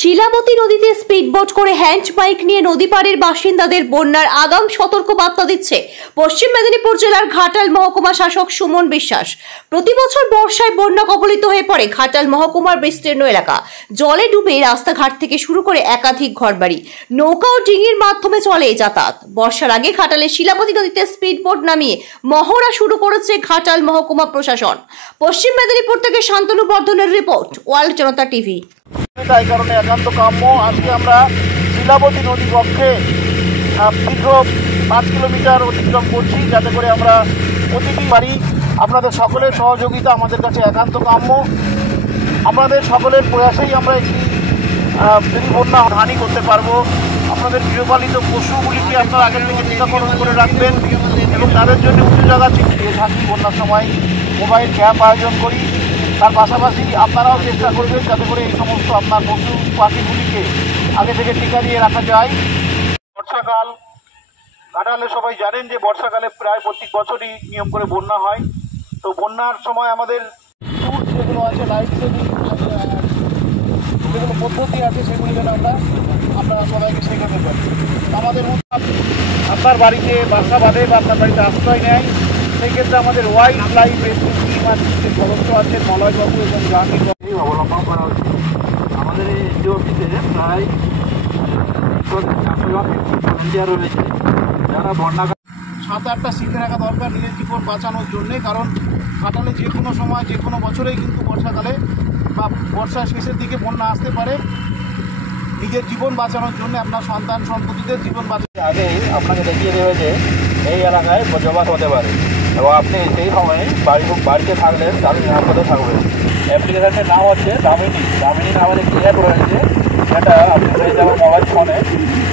শিলাবতী নদীতে স্পিডবোট করে hand bike নিয়ে নদী পাড়ের বাসিন্দাদের বন্যার আগাম সতর্ক বার্তা দিচ্ছে পশ্চিম মেদিনীপুর জেলার ঘাটাল মহকুমা শাসক সুমন বিশ্বাস। প্রতি বছর বর্ষায় বন্যা কবলিত হয়ে পড়ে ঘাটাল মহকুমার বিস্তীর্ণ এলাকা। জলে ডুবে রাস্তাঘাট থেকে শুরু করে একাধিক ঘরবাড়ি, নৌকা ও ডিঙির মাধ্যমে চলে যাতায়াত। বর্ষার আগে ঘাটালের শিলাবতী নদীতে স্পিডবোট নামিয়ে মহড়া শুরু করেছে ঘাটাল মহকুমা প্রশাসন। পশ্চিম মেদিনীপুর থেকে শান্তনু বর্ধনের রিপোর্ট, ওয়ার্ল্ড জনতা টিভি। তাই কারণে একান্ত কাম্য আজকে আমরা শিলাবতী নদী পক্ষে দীর্ঘ 5 কিলোমিটার অতিক্রম করছি, যাতে করে আমরা প্রতিটি বাড়ি আপনাদের সকলের সহযোগিতা আমাদের কাছে একান্ত কাম্য। আমাদের সকলের প্রয়াসেই আমরা একটি বন্যা হানি করতে পারবো। আপনাদের গৃহপালিত পশুগুলিকে আপনারা আগের থেকে টিকাকরণ করে রাখবেন এবং তাদের জন্য উঁচু জায়গা দিয়ে থাকি। বন্যার সময় মোবাইল ক্যাম্প আয়োজন করি। তার পাশাপাশি আপনারাও চেষ্টা করবেন যাতে করে এই সমস্ত আপনার পশু পাখিগুলিকে আগে থেকে টিকা দিয়ে রাখা যায়। বর্ষাকাল ঘাটালে সবাই জানেন যে বর্ষাকালে প্রায় প্রত্যেক বছরই নিয়ম করে বন্যা হয়। তো বন্যার সময় আমাদের ট্যুর যেগুলো আছে, লাইফ সেভিং যেগুলো পদ্ধতি আছে, সেগুলি যেন আমরা সবাইকে শেখাতে পারি। আমাদের মধ্যে আপনার বাড়িতে বাসা বাঁধে বা আপনার বাড়িতে আশ্রয় নেয়, সেই ক্ষেত্রে আমাদের ওয়াইল্ড লাইফ রেস্কিউ টিম আছে, যে সদস্য আছেন মলয়বাবু এবং জাহাঙ্গীরবাবু অবলম্বন করা হচ্ছে। আমাদের এই এনজিও অফিসে প্রায় 400 জন ভলেন্টিয়ার রয়েছে, যারা বন্যা 7-8টা শিখে রাখা দরকার নিজের জীবন বাঁচানোর জন্যে। কারণ ঘাটালে যে কোনো সময় যে কোনো বছরেই কিন্তু বর্ষাকালে বা বর্ষার শেষের দিকে বন্যা আসতে পারে। নিজের জীবন বাঁচানোর জন্য আপনার সন্তান সন্ততিদের জীবন বাঁচাতে আগেই আপনাকে দেখিয়ে দেবে যে এই এলাকায় বজ্রপাত হতে পারে এবং আপনি সেই সময় বাড়িতে থাকলেন তাদের নিরাপদে থাকবেন। অ্যাপ্লিকেশনের নাম হচ্ছে দামিনী। দামিনী নামের একটি অ্যাপ রয়েছে, যেটা আপনি পেয়ে যাবেন মোবাইল ফোনে।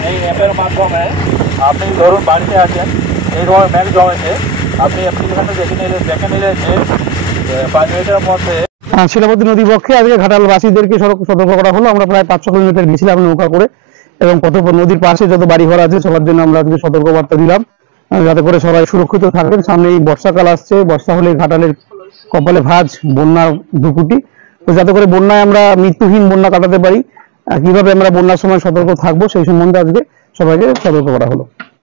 এই অ্যাপের মাধ্যমে আপনি ধরুন বাড়িতে আছেন, এই সময় মেঘ জমেছে, আপনি অ্যাপ্লিকেশনটা দেখে নিলে যে 5 মিনিটের মধ্যে শিলাবতী নদী পক্ষে আজকে ঘাটালবাসীদেরকে সতর্ক করা হলো। আমরা প্রায় 500 কিলোমিটার গেছিলাম নৌকা করে এবং নদীর পাশে যত বাড়িঘর আছে সবার জন্য আমরা আজকে সতর্কবার্তা দিলাম, যাতে করে সবাই সুরক্ষিত থাকবেন। সামনেই বর্ষাকাল আসছে, বর্ষা হলে ঘাটালের কপালে ভাঁজ বন্যার ঢুকুটি। তো যাতে করে বন্যায় আমরা মৃত্যুহীন বন্যা কাটাতে পারি, কিভাবে আমরা বন্যার সময় সতর্ক থাকবো সেই সম্বন্ধে আজকে সবাইকে সতর্ক করা হলো।